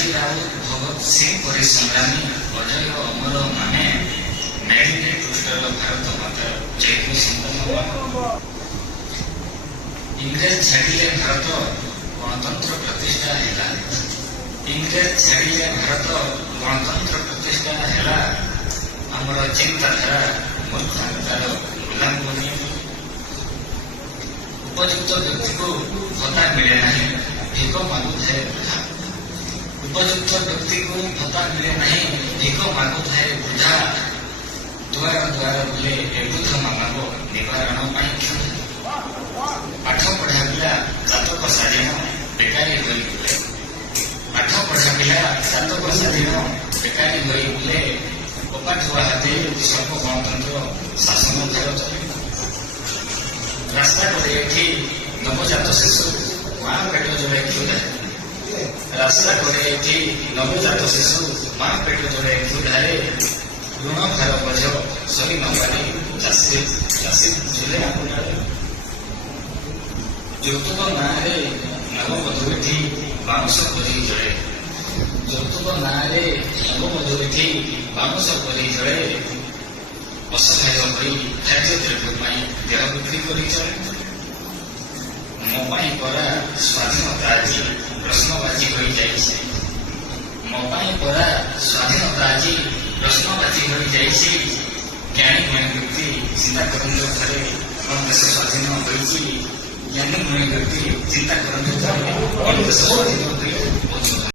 ବାଜିରାଉତ ଭଗତ ସିଂ ପରି ସଂଗ୍ରାମୀ ଅଜୟ ଅମର ମାନେ ମେରିଲେ ପୃଷ୍ଠର ଭାରତ ମାତାର ଜୟକୁ ସମ୍ପନ୍ନ। ଇଂରେଜ ଛାଡ଼ିଲେ ଭାରତ ଗଣତନ୍ତ୍ର ପ୍ରତିଷ୍ଠା ହେଲା। ଇଂରେଜ ଛାଡ଼ିଲେ ଭାରତ ଗଣତନ୍ତ୍ର ପ୍ରତିଷ୍ଠା ହେଲା। ଆମର ଚିନ୍ତାଧାରା ମୂର୍ଖତାର ଗୁଲାମ ବନି ଉପଯୁକ୍ତ ବ୍ୟକ୍ତିକୁ ଭତ୍ତା ମିଳେ ନାହିଁ, ଭିକ ମାଗୁଥାଏ ବୃଦ୍ଧା। ଉପଯୁକ୍ତ ବ୍ୟକ୍ତିକୁ ଭତ୍ତା ମିଳେ ନାହିଁ, ଭିକ ମାଗୁଥାଏ ବୃଦ୍ଧା। ଦୁଆର ଦୁଆର ବୁଲେ ଏ ବୃଦ୍ଧ ମାମାଙ୍କ ନିବାରଣ ପାଇଁ କ୍ଷୁଧା। ପାଠ ପଢ଼ା ପିଲା ଜାତକ ସ୍ୱାଧୀନ ବେକାରୀ ହୋଇ ବୁଲେ। ପାଠ ପଢ଼ା ପିଲା ଜାତକ ସ୍ୱାଧୀନ ବେକାରୀ ହୋଇ ବୁଲେ। ଅପାଠୁଆ ହାତେ ସର୍ବ ଗଣତନ୍ତ୍ର ଶାସନ ଭାର ଚଳେ। ରାସ୍ତା କଡ଼େ ଏଠି ନବଜାତ ଶିଶୁ ମା ପେଟ ଯୋଡ଼େ କ୍ଷୁଧାରେ। ରାସ୍ତା କଡ଼େ ଏଠି ନବଜାତ ଶିଶୁ ମା ପେଟ ଯୋଡ଼େ କ୍ଷୁଧାରେ। ଋଣ ଭାର ବୋଝ ସହି ନ ପାରି ଚାଷୀ ଝୁଲେ ଆଗୁନାରେ। ଯୌତୁକ ନାଁରେ ନବବଧୂ ଏଠି ବାଉଁଶ ପରି ଜଳେ। ଯୌତୁକ ନାଁରେ ନବବଧୂ ଏଠି ବାଉଁଶ ପରି ଜଳେ। ଅସହାୟ ହୋଇ ଖାଦ୍ୟ ଦ୍ରବ୍ୟ ପାଇଁ ଦେହ ବିକ୍ରି କରି ଚଳେ। ମୋ ପାଇଁ ପରା ସ୍ୱାଧୀନତା ଆଜି ପ୍ରଶ୍ନବାଚୀ ହୋଇଯାଇଛି। ମୋ ପାଇଁ ପରା ସ୍ୱାଧୀନତା ଆଜି ପ୍ରଶ୍ନବାଚୀ ହୋଇଯାଇଛି। ଜ୍ଞାନୀ ଗୁଣୀ ବ୍ୟକ୍ତି ଚିନ୍ତା କରନ୍ତୁ ଥରେ କ'ଣ ଦେଶ ସ୍ୱାଧୀନ ହୋଇଛି। ଜ୍ଞାନୀ ଗୁଣୀ ବ୍ୟକ୍ତି ଚିନ୍ତା କରନ୍ତୁ ଥରେ କ'ଣ ଦେଶ ସ୍ୱାଧୀନ ହୋଇଛି।